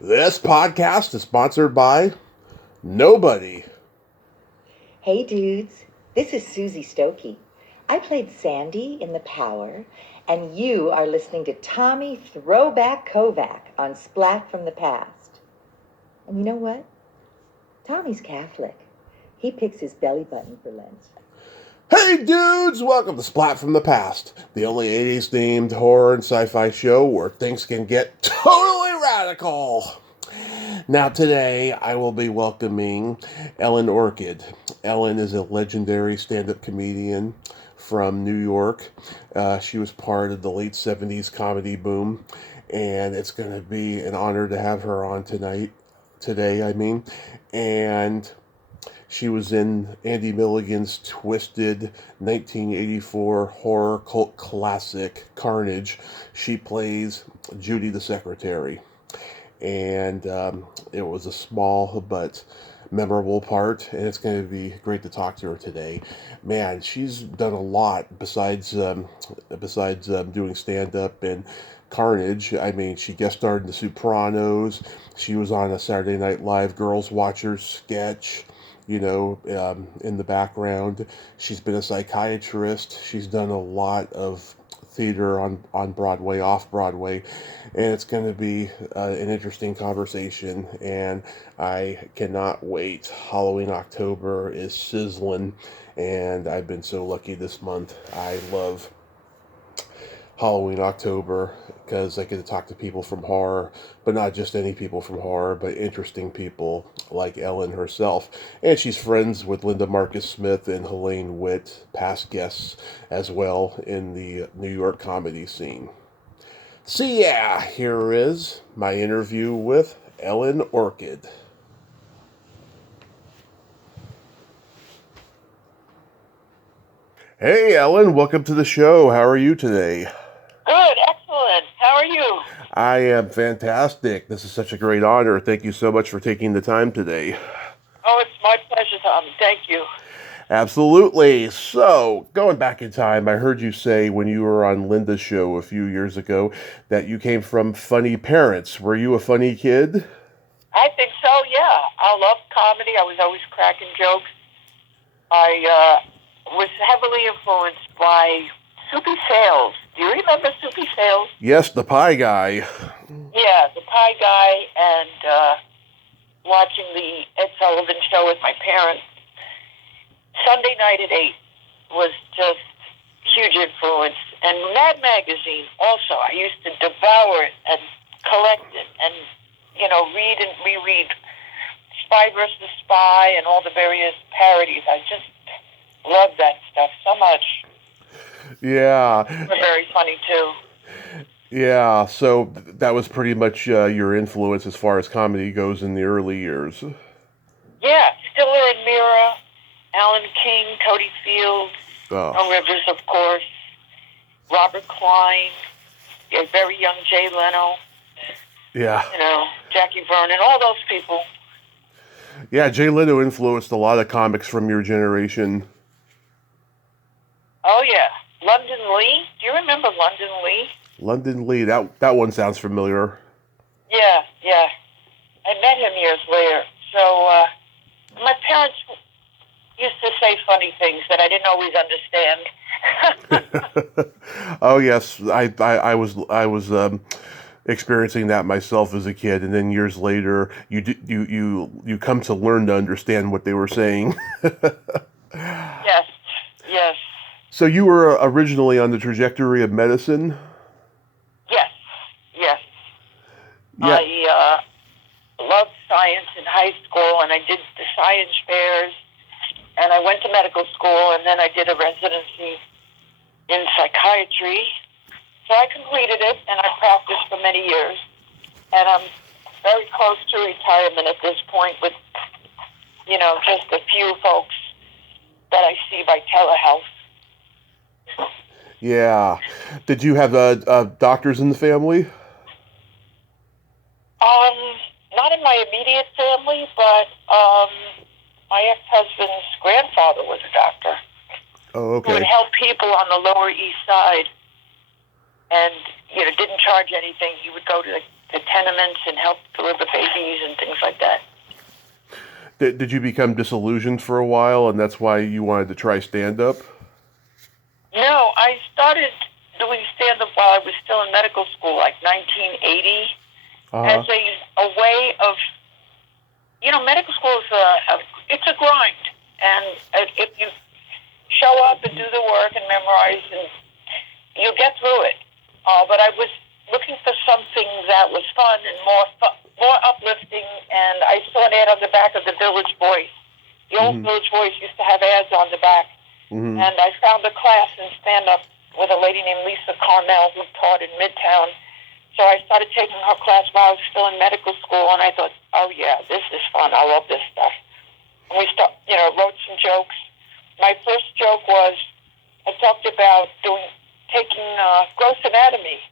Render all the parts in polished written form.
This podcast is sponsored by nobody. Hey dudes, this is Susie Stokey. I played Sandy in The Power, and you are listening to Tommy Throwback Kovac on Splat from the Past. And you know what? Tommy's Catholic. He picks his belly button for Lent. Hey dudes, welcome to Splat from the Past, the only 80s themed horror and sci-fi show where things can get totally radical. Now today I will be welcoming Ellen Orchid. Ellen is a legendary stand-up comedian from New York. She was part of the late 70s comedy boom, and it's going to be an honor to have her on today. And she was in Andy Milligan's twisted 1984 horror cult classic, Carnage. She plays Judy the secretary. And it was a small but memorable part, and it's going to be great to talk to her today. Man, she's done a lot besides doing stand-up and Carnage. I mean, she guest starred in The Sopranos. She was on a Saturday Night Live Girls Watchers sketch, in the background. She's been a psychiatrist. She's done a lot of theater on Broadway, off Broadway, and it's going to be an interesting conversation, and I cannot wait. Halloween October is sizzling, and I've been so lucky this month. I love Halloween October because I get to talk to people from horror, but not just any people from horror, but interesting people like Ellen herself. And she's friends with Linda Marcus Smith and Helene Witt, past guests as well in the New York comedy scene. So yeah, here is my interview with Ellen Orchid. Hey Ellen, welcome to the show. How are you today? Good, excellent. How are you? I am fantastic. This is such a great honor. Thank you so much for taking the time today. Oh, it's my pleasure, Tom. Thank you. Absolutely. So, going back in time, I heard you say when you were on Linda's show a few years ago that you came from funny parents. Were you a funny kid? I think so, yeah. I love comedy. I was always cracking jokes. I was heavily influenced by Soupy Sales. Do you remember Soupy Sales? Yes, the pie guy. Yeah, the pie guy, and watching the Ed Sullivan show with my parents. Sunday night at 8 was just huge influence. And Mad Magazine also. I used to devour it and collect it and, read and reread Spy versus Spy and all the various parodies. I just love that stuff so much. Yeah. They're very funny, too. Yeah, so that was pretty much your influence as far as comedy goes in the early years. Yeah, Stiller and Mira, Alan King, Cody Field, Oh. Rivers, of course, Robert Klein, a very young Jay Leno. Yeah. Jackie Vernon, all those people. Yeah, Jay Leno influenced a lot of comics from your generation. Oh, yeah. London Lee. Do you remember London Lee? London Lee, that one sounds familiar. Yeah. I met him years later. So, my parents used to say funny things that I didn't always understand. Oh yes, I was experiencing that myself as a kid, and then years later, you come to learn to understand what they were saying. Yes. So you were originally on the trajectory of medicine? Yes. Yeah. I loved science in high school, and I did the science fairs, and I went to medical school, and then I did a residency in psychiatry. So I completed it, and I practiced for many years, and I'm very close to retirement at this point with, just a few folks that I see by telehealth. Yeah. Did you have doctors in the family? Not in my immediate family, but my ex-husband's grandfather was a doctor. Oh, okay. Who would help people on the Lower East Side, and didn't charge anything. He would go to the tenements and help deliver babies and things like that. Did you become disillusioned for a while, and that's why you wanted to try stand-up? No, I started doing stand-up while I was still in medical school, like 1980, as a way of, medical school is it's a grind, and if you show up and do the work and memorize, and you'll get through it. But I was looking for something that was fun and more uplifting, and I saw an ad on the back of the Village Voice. The old Village Voice used to have ads on the back, and I found a class in stand-up with a lady named Lisa Carnell who taught in Midtown. So I started taking her class while I was still in medical school, and I thought, oh yeah, this is fun. I love this stuff. And we wrote some jokes. My first joke was I talked about taking gross anatomy.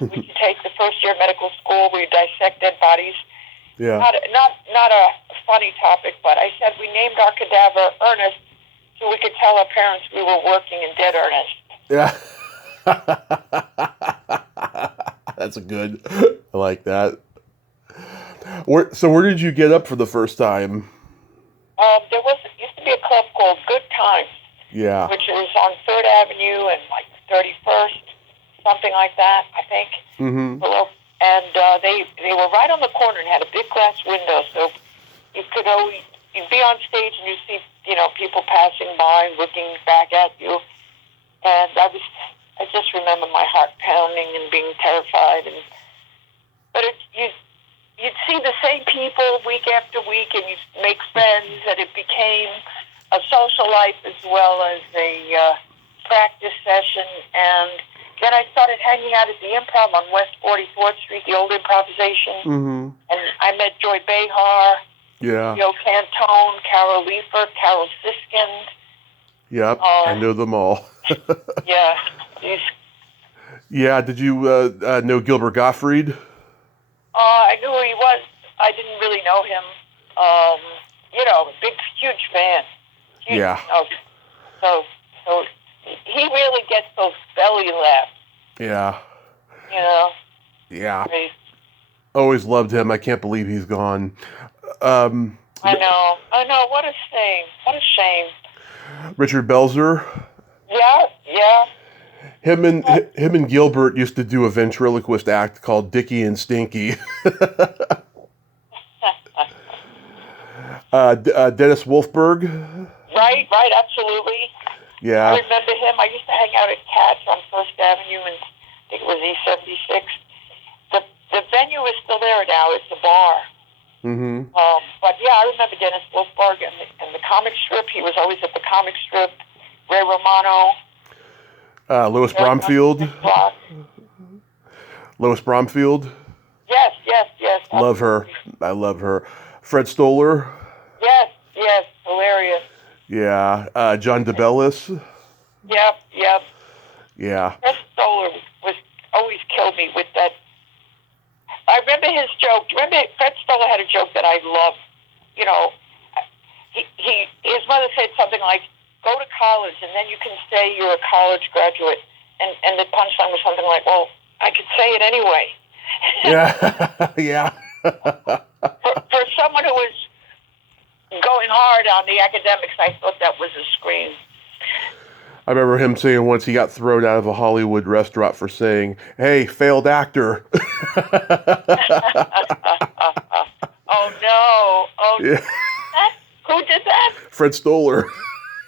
We could take the first year of medical school. We dissect dead bodies. Yeah. Not a funny topic, but I said we named our cadaver Ernest so we could tell our parents we were working in dead earnest. Yeah. That's a good. I like that. Where did you get up for the first time? There used to be a club called Good Times. Yeah. Which is on 3rd Avenue and like 31st, something like that, I think. Mm-hmm. And they were right on the corner and had a big glass window, so you'd be on stage and you see people passing by, looking back at you. And I just remember my heart pounding and being terrified. But you'd see the same people week after week, and you'd make friends, and it became a social life as well as a practice session. And then I started hanging out at the Improv on West 44th Street, the old improvisation. Mm-hmm. And I met Joy Behar, Joe Cantone, Carol Liefert, Carol Siskind. Yep, I know them all. Yeah. Yeah, did you know Gilbert Gottfried? I knew who he was. I didn't really know him. Big, huge fan. Huge. Yeah. So he really gets those belly laughs. Yeah. Yeah. Crazy. Always loved him. I can't believe he's gone. I know. What a shame. Richard Belzer. Yeah. Him and Gilbert used to do a ventriloquist act called Dickie and Stinky. Dennis Wolfberg. Right, absolutely. Yeah. I remember him. I used to hang out at Katz on First Avenue, and I think it was E76. The venue is still there now. It's a bar. Mm-hmm. But yeah, I remember Dennis Wolfberg and the comic strip. He was always at the comic strip. Ray Romano. Lois Bromfield. Lois Bromfield. Yes. Love her. I love her. Fred Stoller. Yes, hilarious. Yeah. John DeBellis. Yep. Yeah. Fred Stoller was always killed me with that. I remember his joke. Remember, Fred Stoller had a joke that I loved. His mother said something like, "Go to college, and then you can say you're a college graduate." And the punchline was something like, "Well, I could say it anyway." Yeah. For someone who was going hard on the academics, I thought that was a scream. I remember him saying once he got thrown out of a Hollywood restaurant for saying, "Hey, failed actor." Oh no! Yeah. Who did that? Fred Stoller.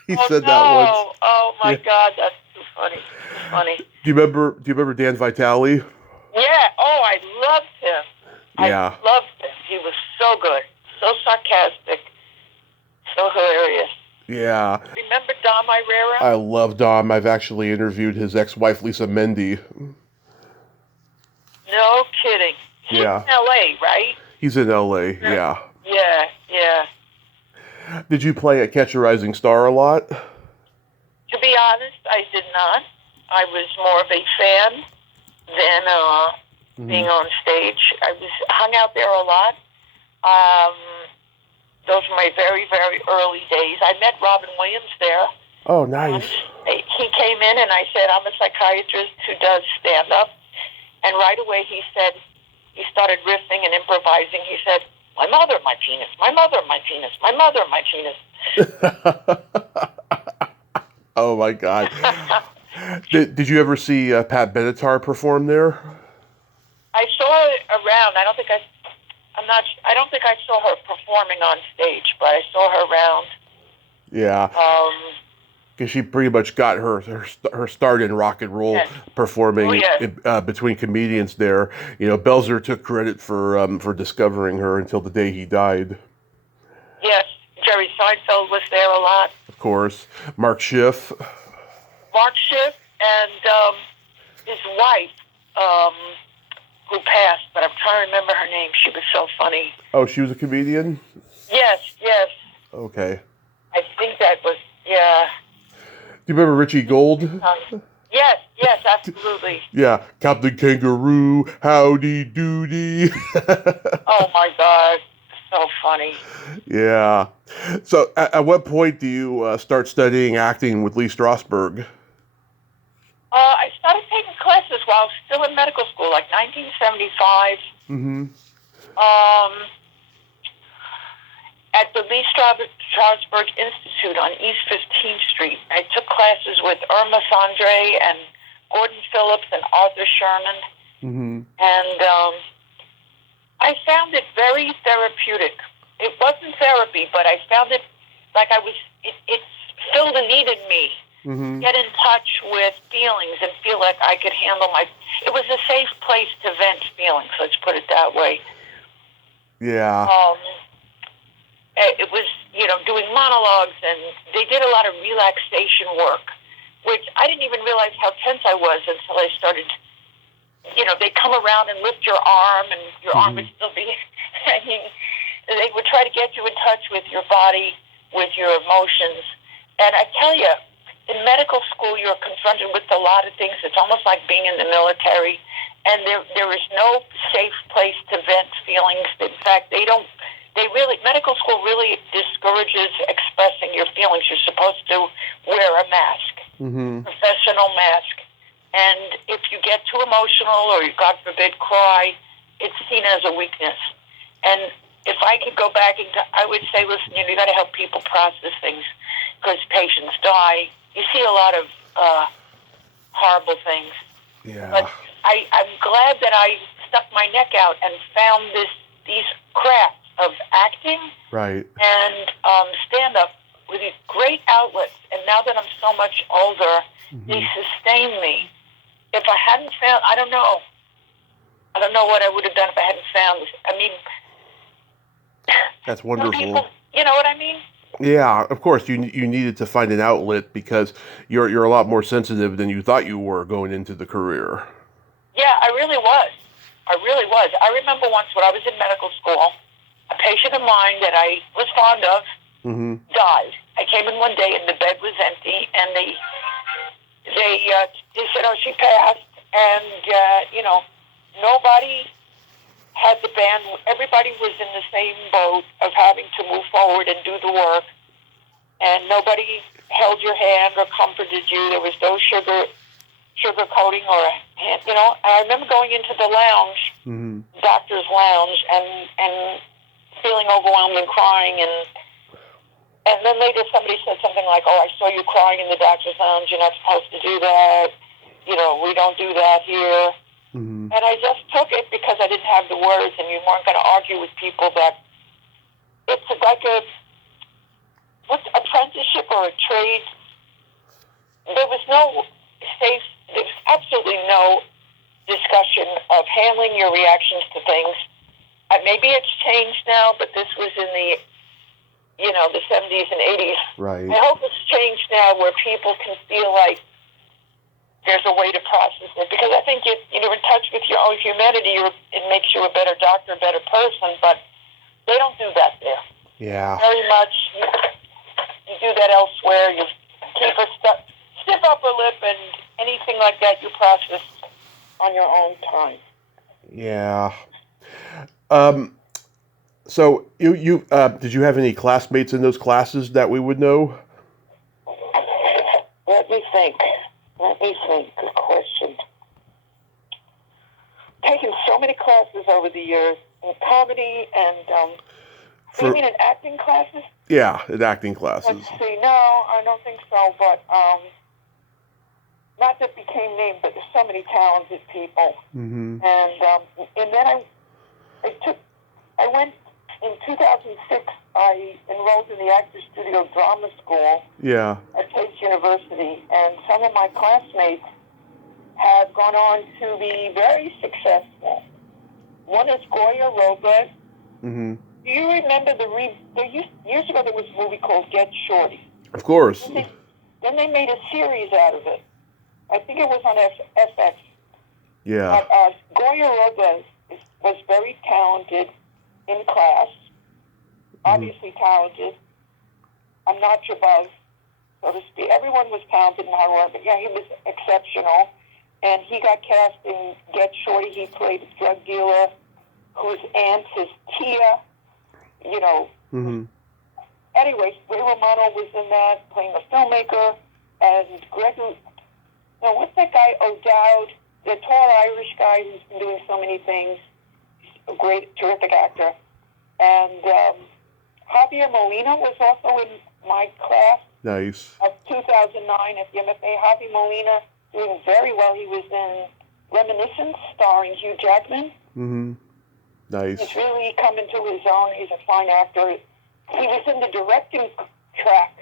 He said that once. Oh my God, that's too funny. Do you remember Dan Vitale? Yeah. Oh, I loved him. Yeah. I loved him. He was so good, so sarcastic, so hilarious. Yeah. Remember Dom Irera? I love Dom. I've actually interviewed his ex-wife, Lisa Mendy. No kidding. He's in L.A., right? He's in L.A., yeah. Yeah. Did you play at Catch a Rising Star a lot? To be honest, I did not. I was more of a fan than being on stage. I hung out there a lot. Those were my very, very early days. I met Robin Williams there. Oh, nice. He came in and I said, "I'm a psychiatrist who does stand-up." And right away he started riffing and improvising. He said, my mother, my penis, my mother, my penis, my mother, my penis. Oh my God. Did you ever see Pat Benatar perform there? I saw it around. I don't think I saw her performing on stage, but I saw her around. Yeah. Because she pretty much got her start in rock and roll, performing between comedians there. You know, Belzer took credit for discovering her until the day he died. Yes, Jerry Seinfeld was there a lot. Of course, Mark Schiff. And his wife, who passed, but I'm trying to remember her name. She was so funny. Oh, she was a comedian? Yes. Okay. I think that was, yeah. Do you remember Richie Gold? Yes, absolutely. Yeah, Captain Kangaroo, howdy doody. Oh my God, so funny. Yeah. So, at what point do you start studying acting with Lee Strasberg? I started taking classes while I was still in medical school, like 1975. Mm-hmm. At the Lee Strasberg Institute on East 15th Street. I took classes with Irma Sandre and Gordon Phillips and Arthur Sherman. Mm-hmm. And I found it very therapeutic. It wasn't therapy, but I found it like it filled a need in me. Mm-hmm. Get in touch with feelings and feel like I could handle it was a safe place to vent feelings, let's put it that way. Yeah. It was, doing monologues, and they did a lot of relaxation work, which I didn't even realize how tense I was until I started, they come around and lift your arm, and your arm would still be hanging. They would try to get you in touch with your body, with your emotions. And I tell you, in medical school, you're confronted with a lot of things. It's almost like being in the military, and there is no safe place to vent feelings. In fact, medical school really discourages expressing your feelings. You're supposed to wear a mask, professional mask. And if you get too emotional or, God forbid, cry, it's seen as a weakness. And if I could go back, I would say, listen, you got to help people process things because patients die. You see a lot of horrible things. Yeah. But I'm glad that I stuck my neck out and found these crafts of acting right. and stand-up with these great outlets. And now that I'm so much older, they sustain me. If I hadn't found, I don't know what I would have done if I hadn't found this. I mean, that's wonderful. People, you know what I mean? Yeah, of course. You needed to find an outlet because you're a lot more sensitive than you thought you were going into the career. Yeah, I really was. I remember once when I was in medical school, a patient of mine that I was fond of died. I came in one day and the bed was empty, and they said, "Oh, she passed," and nobody had the band. Everybody was in the same boat of having to move forward and do the work, and nobody held your hand or comforted you. There was no sugar coating or a hand. I remember going into the lounge, doctor's lounge, and feeling overwhelmed and crying, and then later somebody said something like, "Oh, I saw you crying in the doctor's lounge. You're not supposed to do that. We don't do that here." And I just took it because I didn't have the words, and you weren't going to argue with people that it's like what's apprenticeship or a trade. There was absolutely no discussion of handling your reactions to things. Maybe it's changed now, but this was in the 70s and 80s. Right. I hope it's changed now where people can feel like there's a way to process it, because I think you're in touch with your own humanity. It makes you a better doctor, a better person, but they don't do that there. Yeah. Very much. You do that elsewhere. You keep a stiff upper lip, and anything like that you process on your own time. Yeah. So you did you have any classmates in those classes that we would know? Let me think. Good question. taken so many classes over the years in comedy and you mean in acting classes? Yeah, in acting classes. Let's see. No, I don't think so. But not that became named, but there's so many talented people. Mm-hmm. And then I went in 2006. I enrolled in the Actors Studio Drama School. Yeah. At Pace University, and some of my classmates have gone on to be very successful. One is Goya Robles. Mm-hmm. Do you remember years ago there was a movie called Get Shorty? Of course. Then they made a series out of it. I think it was on FX. Yeah. But Goya Robles was very talented in class. Obviously talented. A notch above, so to speak. Everyone was talented in hard work, but yeah, he was exceptional. And he got cast in Get Shorty. He played a drug dealer whose aunt is Tia, you know. Mm-hmm. Anyway, Ray Romano was in that, playing a filmmaker. And Gregory, no, what's that guy, O'Dowd, the tall Irish guy who's been doing so many things. He's a great, terrific actor. And Javier Molina was also in my class. Nice. Of 2009 at the MFA. Javier Molina doing very well. He was in Reminiscence, starring Hugh Jackman. Mm-hmm. Nice. He's really come into his own. He's a fine actor. He was in the directing track,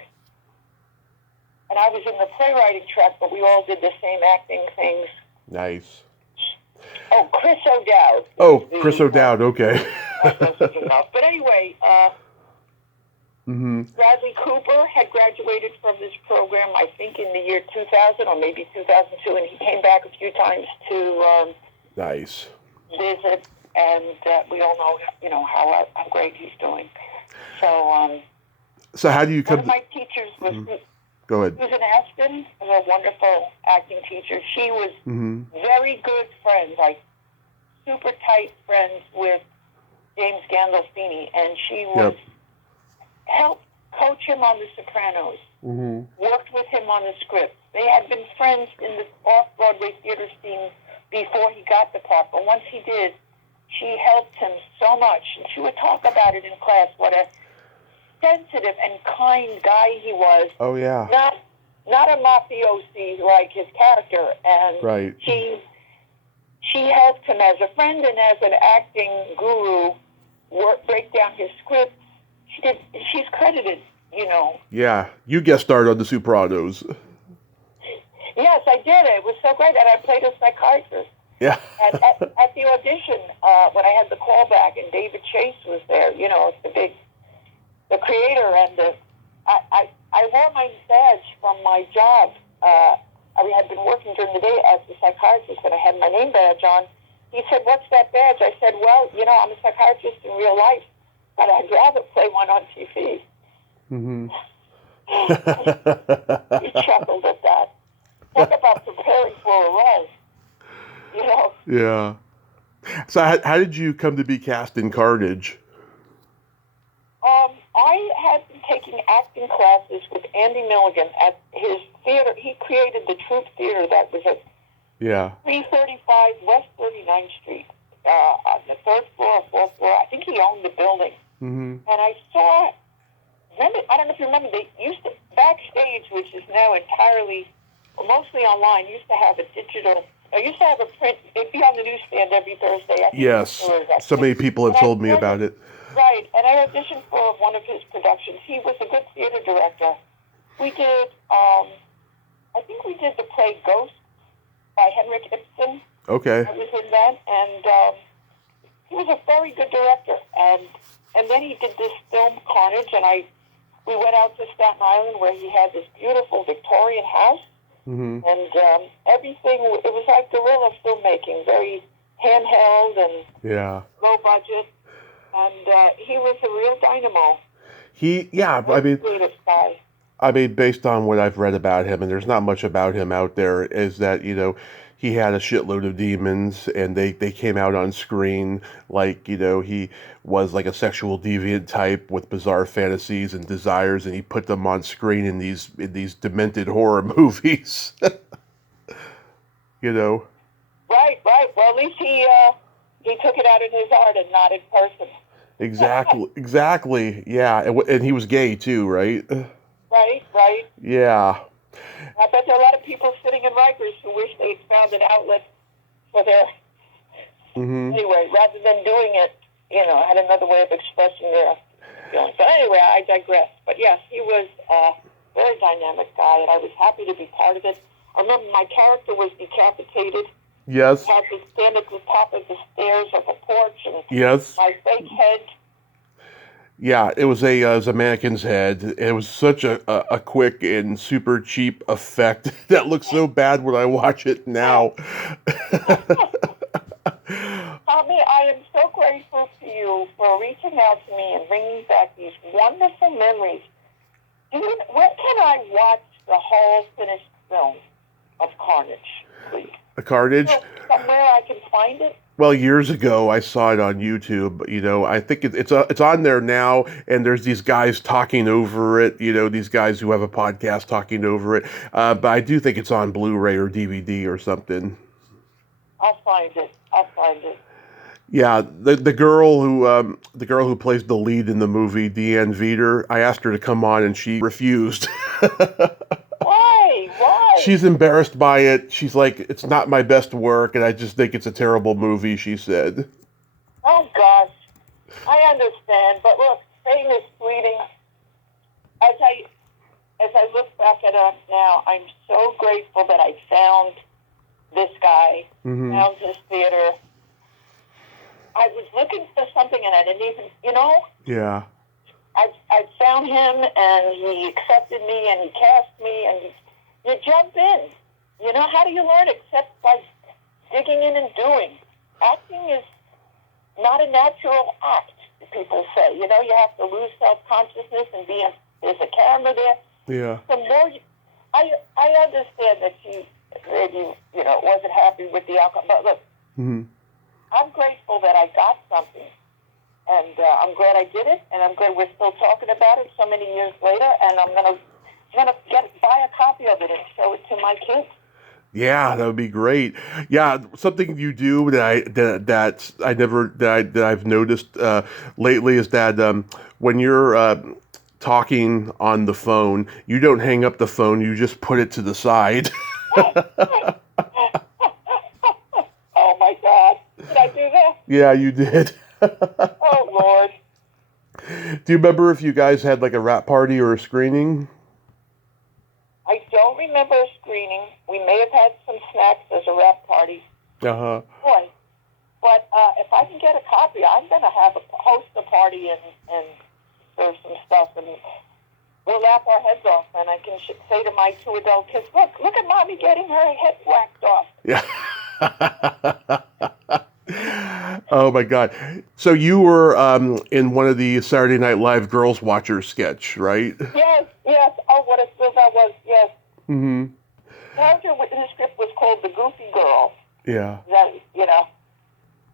and I was in the playwriting track, but we all did the same acting things. Nice. Oh, Chris O'Dowd. Oh, Chris O'Dowd, okay. But anyway, mm-hmm. Bradley Cooper had graduated from this program, I think, in the year 2000 or maybe 2002, and he came back a few times to nice. Visit, and we all know, you know, how great he's doing. So how do you come? One of my teachers was Go ahead. Susan Aston, was a wonderful acting teacher. She was very good friends, like super tight friends with James Gandolfini, and she was helped coach him on The Sopranos, worked with him on the script. They had been friends in the off-Broadway theater scene before he got the part, but once he did, she helped him so much, and she would talk about it in class, what a sensitive and kind guy he was. Oh, yeah. Not a mafiosi like his character, and right. She helped him as a friend and as an acting guru break down his scripts. She's credited, you know. Yeah, you guest starred on The Sopranos. Yes, I did. It was so great, and I played a psychiatrist. Yeah. And at the audition, when I had the callback, and David Chase was there, you know, the creator, and I wore my badge from my job. I had been working during the day as a psychiatrist, and I had my name badge on. He said, "What's that badge?" I said, "Well, you know, I'm a psychiatrist in real life, but I'd rather play one on TV." Mm-hmm. He chuckled at that. Talk about preparing for a role, you know. Yeah. So how did you come to be cast in Carnage? I had been taking acting classes with Andy Milligan at his theater. He created the Troupe Theater that was at 335 West 39th Street, on the third floor or fourth floor. I think he owned the building. Mm-hmm. And I saw, I don't know if you remember, they used to, backstage, which is now entirely, mostly online, used to have a digital, used to have a print, it'd be on the newsstand every Thursday. Yes, so many people have told me about it. Right, and I auditioned for one of his productions. He was a good theater director. We did, I think we did the play Ghost by Henrik Ibsen. Okay. I was in that, and he was a very good director. And then he did this film, Carnage, and we went out to Staten Island where he had this beautiful Victorian house. Mm-hmm. And everything, it was like guerrilla filmmaking, very handheld and low budget. And he was a real dynamo. I mean, based on what I've read about him, and there's not much about him out there, is that, you know, he had a shitload of demons, and they came out on screen like, you know, he was like a sexual deviant type with bizarre fantasies and desires, and he put them on screen in these demented horror movies. You know? Right. Well, at least he took it out in his art and not in person. Exactly. Yeah, and he was gay too, right? Right. Yeah. I bet there are a lot of people sitting in Rikers who wish they'd found an outlet for their, anyway, rather than doing it, had another way of expressing their feelings. But anyway, I digress. But yes, he was a very dynamic guy, and I was happy to be part of it. I remember my character was decapitated. Yes. Had to stand at the top of the stairs of a porch, and Yes. my fake head. Yeah, it was a mannequin's head. It was such a quick and super cheap effect that looks so bad when I watch it now. Tommy, I am so grateful to you for reaching out to me and bringing back these wonderful memories. Where can I watch the whole finished film of Carnage, please? Carnage? Somewhere I can find it? Well, years ago, I saw it on YouTube. I think it's on there now, and there's these guys talking over it. These guys who have a podcast talking over it. But I do think it's on Blu-ray or DVD or something. I'll find it. Yeah, the girl who plays the lead in the movie, Deanne Veter, I asked her to come on, and she refused. Why? She's embarrassed by it. She's like, it's not my best work, and I just think it's a terrible movie, she said. Oh, gosh. I understand. But look, fame is fleeting. As I look back at us now, I'm so grateful that I found this guy, found his theater. I was looking for something, and I didn't even, Yeah. I found him, and he accepted me, and he cast me, and you jump in. How do you learn except by digging in and doing? Acting is not a natural act, people say. You have to lose self-consciousness and there's a camera there. Yeah. The more I understand that you maybe, wasn't happy with the outcome, but look, I'm grateful that I got something. And I'm glad I did it, and I'm glad we're still talking about it so many years later. And I'm gonna buy a copy of it and show it to my kids. Yeah, that would be great. Yeah, something you do that I've noticed lately is that when you're talking on the phone, you don't hang up the phone; you just put it to the side. Oh my God! Did I do that? Yeah, you did. Oh, Lord. Do you remember if you guys had like a wrap party or a screening? I don't remember a screening. We may have had some snacks as a wrap party. Uh-huh. Boy, but if I can get a copy, I'm going to host a party and serve some stuff, and we'll laugh our heads off, and I can say to my 2 adult kids, look at Mommy getting her head whacked off. Yeah. Oh my God! So you were in one of the Saturday Night Live Girls Watchers sketch, right? Yes. Oh, what a thrill that was! Yes. Mm-hmm. The character in the script was called the Goofy Girl. Yeah.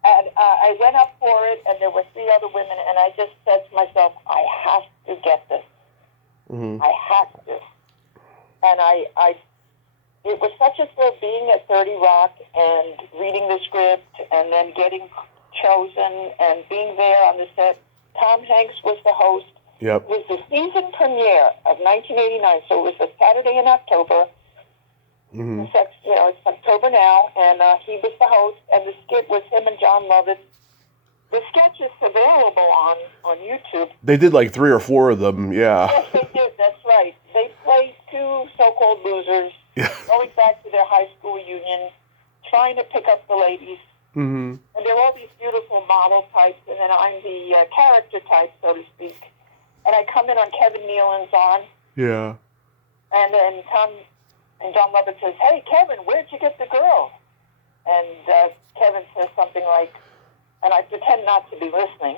And I went up for it, and there were 3 other women, and I just said to myself, I have to get this. I have to. And it was such a thrill being at 30 Rock and reading the script and then getting chosen and being there on the set. Tom Hanks was the host. Yep. It was the season premiere of 1989, so it was a Saturday in October. It's October now, and he was the host, and the skit was him and John Lovitz. The sketch is available on YouTube. They did like 3 or 4 of them, yeah. Yes, they did, that's right. They played 2 so-called losers, going back to their high school reunion, trying to pick up the ladies. And there are all these beautiful model types, and then I'm the character type, so to speak. And I come in on Kevin Nealon's arm. Yeah. And then Tom and John Lovitz says, hey, Kevin, where'd you get the girl? And Kevin says something like, and I pretend not to be listening.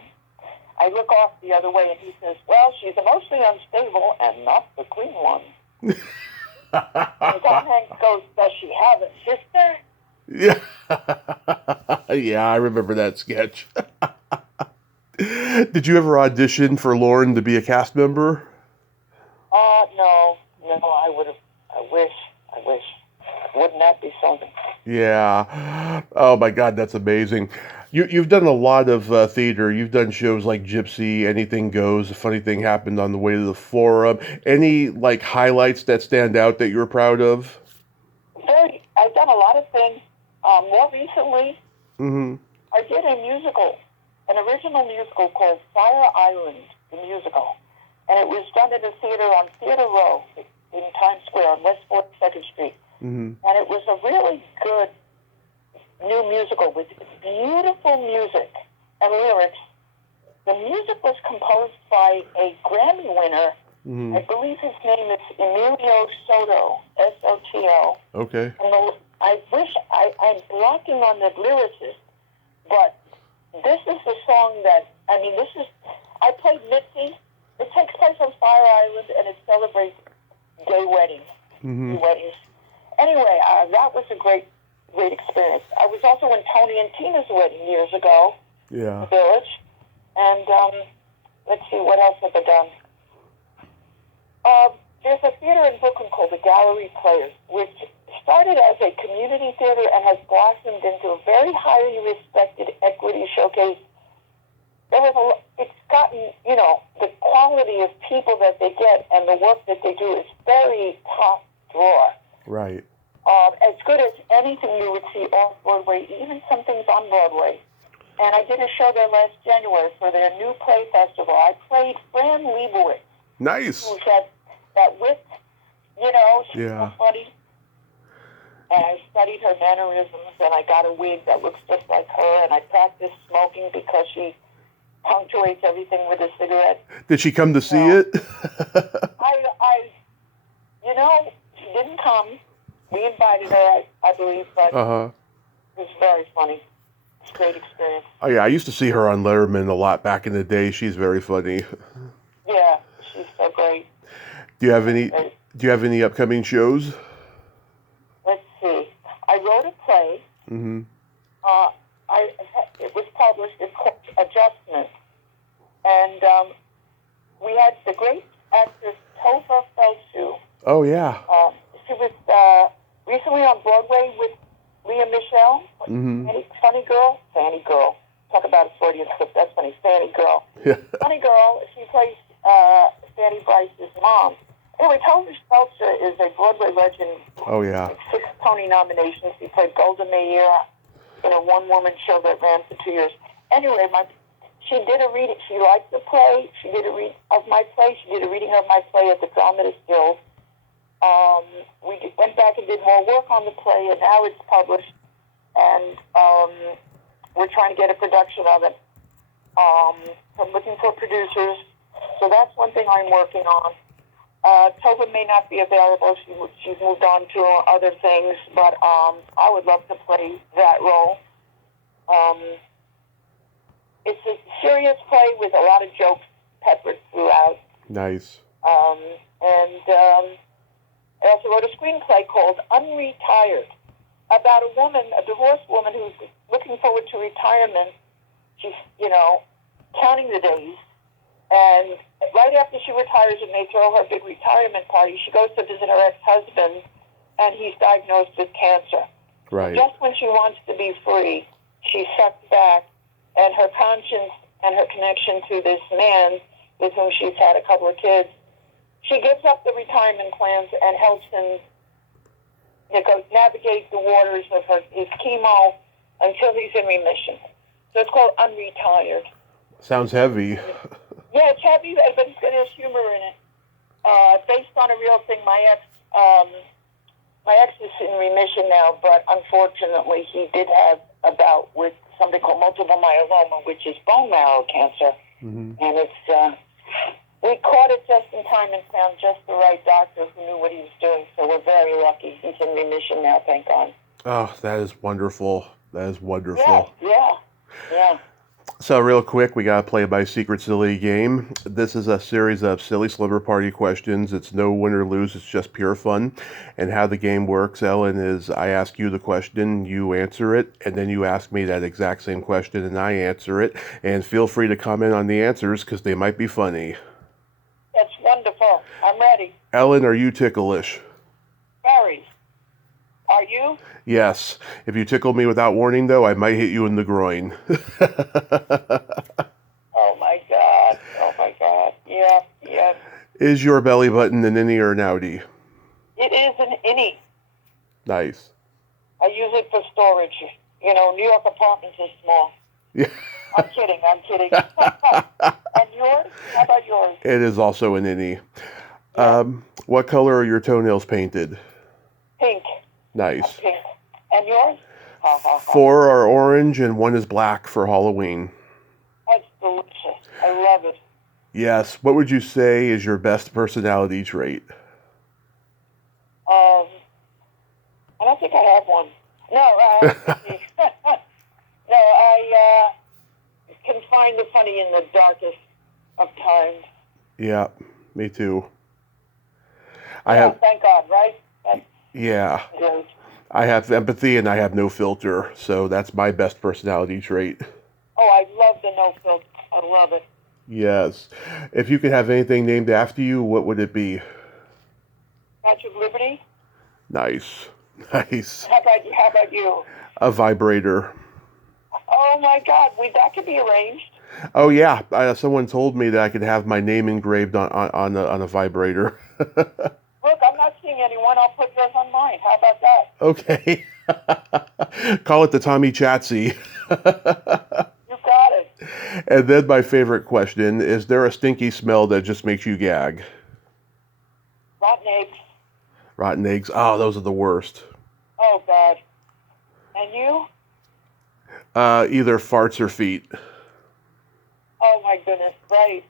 I look off the other way, and he says, well, she's emotionally unstable and not the clean one. And Tom Hanks goes, does she have a sister? Yeah. Yeah, I remember that sketch. Did you ever audition for Lauren to be a cast member? No, I would have. I wish. Wouldn't that be something? Yeah. Oh my God, that's amazing. You've done a lot of theater. You've done shows like Gypsy, Anything Goes. A funny thing happened on the way to the Forum. Any like highlights that stand out that you're proud of? I've done a lot of things. More recently, Mm-hmm. I did a musical, an original musical called Fire Island, the musical. And it was done at a theater on Theater Row in Times Square on West 42nd Street. Mm-hmm. And it was a really good new musical with beautiful music and lyrics. The music was composed by a Grammy winner. Mm-hmm. I believe his name is Emilio Soto, S-O-T-O. Okay. And I'm blocking on the lyricist, but this is the song that, I played Mitzi. It takes place on Fire Island, and it celebrates gay weddings. Mm-hmm. Gay weddings. Anyway, that was a great experience. I was also in Tony and Tina's wedding years ago, in Yeah. the Village. And let's see, what else have I done? There's a theater in Brooklyn called the Gallery Players, which started as a community theater and has blossomed into a very highly respected equity showcase. It's gotten, the quality of people that they get and the work that they do is very top drawer. Right. As good as anything you would see off Broadway, even some things on Broadway. And I did a show there last January for their new play festival. I played Fran Lebowitz, Nice. who's that wit, she's Yeah. so funny. And I studied her mannerisms, and I got a wig that looks just like her, and I practiced smoking because she punctuates everything with a cigarette. Did she come to see No. it? She didn't come. We invited her, I believe, but Uh-huh. it was very funny. It's a great experience. Oh yeah, I used to see her on Letterman a lot back in the day. She's very funny. Yeah, she's so great. Do you have any upcoming shows? Let's see. I wrote a play. Mm-hmm. It was published. It's called Adjustment. And we had the great actress Topher Feldshuh. Oh yeah. She was recently on Broadway with Leah Michelle. Mm-hmm. Funny girl. Talk about a Freudian slip. That's funny. Fanny girl. Yeah. Funny girl. She plays Fanny Bryce's mom. Anyway, Topher Feldshuh is a Broadway legend. Oh yeah. 6 Tony nominations. He played Golda Meir in a one-woman show that ran for 2 years. Anyway, she did a reading. She liked the play. She did a reading of my play. She did a reading of my play at the Dramatist Guild. We went back and did more work on the play, and now it's published. And we're trying to get a production of it. I'm looking for producers. So that's one thing I'm working on. Tova may not be available. She's moved on to other things, but I would love to play that role. It's a serious play with a lot of jokes peppered throughout. Nice. I also wrote a screenplay called Unretired about a divorced woman who's looking forward to retirement. She's, counting the days. And right after she retires and they throw her big retirement party, she goes to visit her ex-husband, and he's diagnosed with cancer. Right. Just when she wants to be free, she's sucked back, and her conscience and her connection to this man with whom she's had a couple of kids, she gives up the retirement plans and helps him navigate the waters of his chemo until he's in remission. So it's called Unretired. Sounds heavy. Yeah, it's heavy, but there's humor in it. Based on a real thing, my ex is in remission now, but unfortunately he did have a bout with something called multiple myeloma, which is bone marrow cancer. Mm-hmm. And we caught it just in time and found just the right doctor who knew what he was doing, so we're very lucky. He's in remission now, thank God. Oh, that is wonderful. That is wonderful. Yeah. So real quick, we got to play my secret silly game. This is a series of silly slumber party questions. It's no win or lose. It's just pure fun. And how the game works, Ellen, is I ask you the question, you answer it, and then you ask me that exact same question, and I answer it. And feel free to comment on the answers, because they might be funny. That's wonderful. I'm ready. Ellen, are you ticklish? Very. Are you? Yes. If you tickle me without warning, though, I might hit you in the groin. Oh my God. Oh my God. Yeah, yeah. Is your belly button an innie or an outie? It is an innie. Nice. I use it for storage. You know, New York apartments are small. Yeah. I'm kidding. And yours? How about yours? It is also an innie. Yeah. What color are your toenails painted? Pink. Nice. Pink. And yours? Ha, ha, ha. 4 are orange and 1 is black for Halloween. That's delicious. I love it. Yes. What would you say is your best personality trait? I don't think I have one. No, no, I can find the funny in the darkest of times. Yeah, me too. Thank God, right? That's Yeah. good. I have empathy and I have no filter, so that's my best personality trait. Oh, I love the no filter. I love it. Yes. If you could have anything named after you, what would it be? Statue of Liberty? Nice. Nice. How about you? A vibrator. Oh my God, that could be arranged. Oh yeah, someone told me that I could have my name engraved on a vibrator. Look, I'm not seeing anyone. I'll put yours on mine. How about that? Okay. Call it the Tommy Chatsy. You got it. And then my favorite question, is there a stinky smell that just makes you gag? Rotten eggs. Rotten eggs. Oh, those are the worst. Oh God. And you? Either farts or feet. Oh my goodness. Right.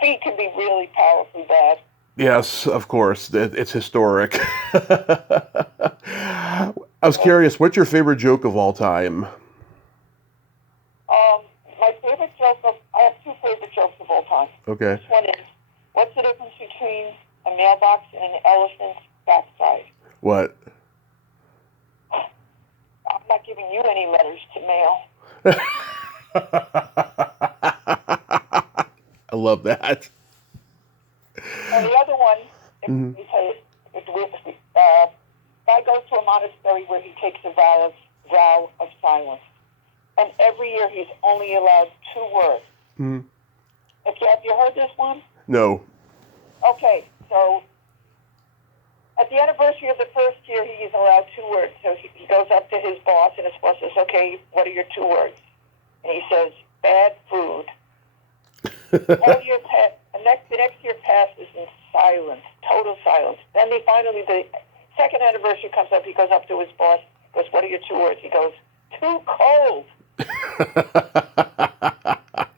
Feet can be really powerfully bad. Yes, of course. It's historic. I was curious, what's your favorite joke of all time? My favorite I have 2 favorite jokes of all time. Okay. This one is, what's the difference between a mailbox and an elephant's backside? What? I'm not giving you any letters to mail. I love that. And the other one, guy goes to a monastery where he takes a vow of silence. And every year he's only allowed 2 words. Mm-hmm. Have you heard this one? No. Okay, so at the anniversary of the first year, he's allowed 2 words. So he goes up to his boss, and his boss says, okay, what are your 2 words? And he says, bad food. The next year passes in silence, total silence. Then the second anniversary comes up, he goes up to his boss, goes, what are your 2 words? He goes, too cold.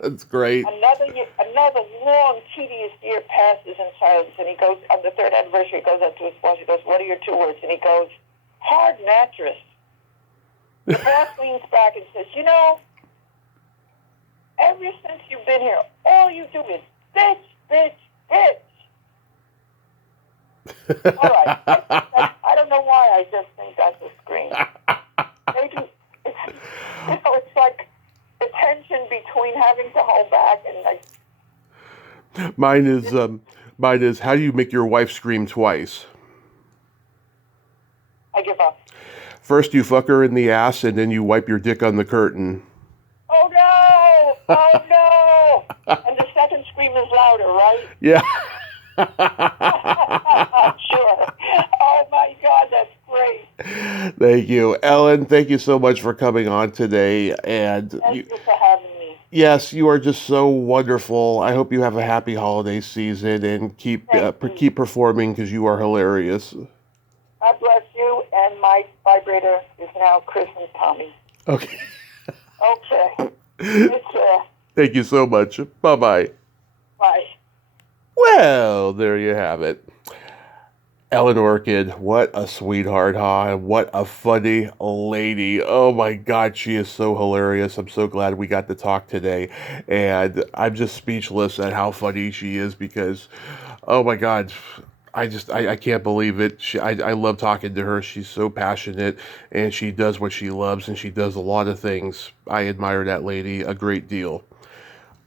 That's great. Another long, tedious year passes in silence, and he goes, on the 3rd anniversary, he goes up to his boss, he goes, what are your 2 words? And he goes, hard mattress. The boss leans back and says, you know, ever since you've been here, all you do is bitch, bitch, bitch. All right. I don't know why I just think that's a scream. Maybe, it's like the tension between having to hold back and like. Mine is how do you make your wife scream twice? I give up. First you fuck her in the ass and then you wipe your dick on the curtain. Oh no! Oh no! And the second scream is louder, right? Yeah. Sure. Oh my God, that's great. Thank you. Ellen, thank you so much for coming on today. And Thank you for having me. Yes, you are just so wonderful. I hope you have a happy holiday season and keep performing because you are hilarious. God bless you, and my vibrator is now Chris and Tommy. Okay. Okay. Take care. Thank you so much. Bye-bye. Bye. Well, there you have it. Ellen Orchid, what a sweetheart, huh? What a funny lady. Oh my God, she is so hilarious. I'm so glad we got to talk today. And I'm just speechless at how funny she is because, oh my God, I can't believe it. I love talking to her. She's so passionate and she does what she loves and she does a lot of things. I admire that lady a great deal.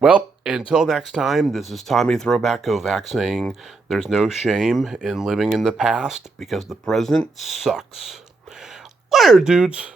Well, until next time, this is Tommy Throwback Kovac saying there's no shame in living in the past because the present sucks. Later, dudes.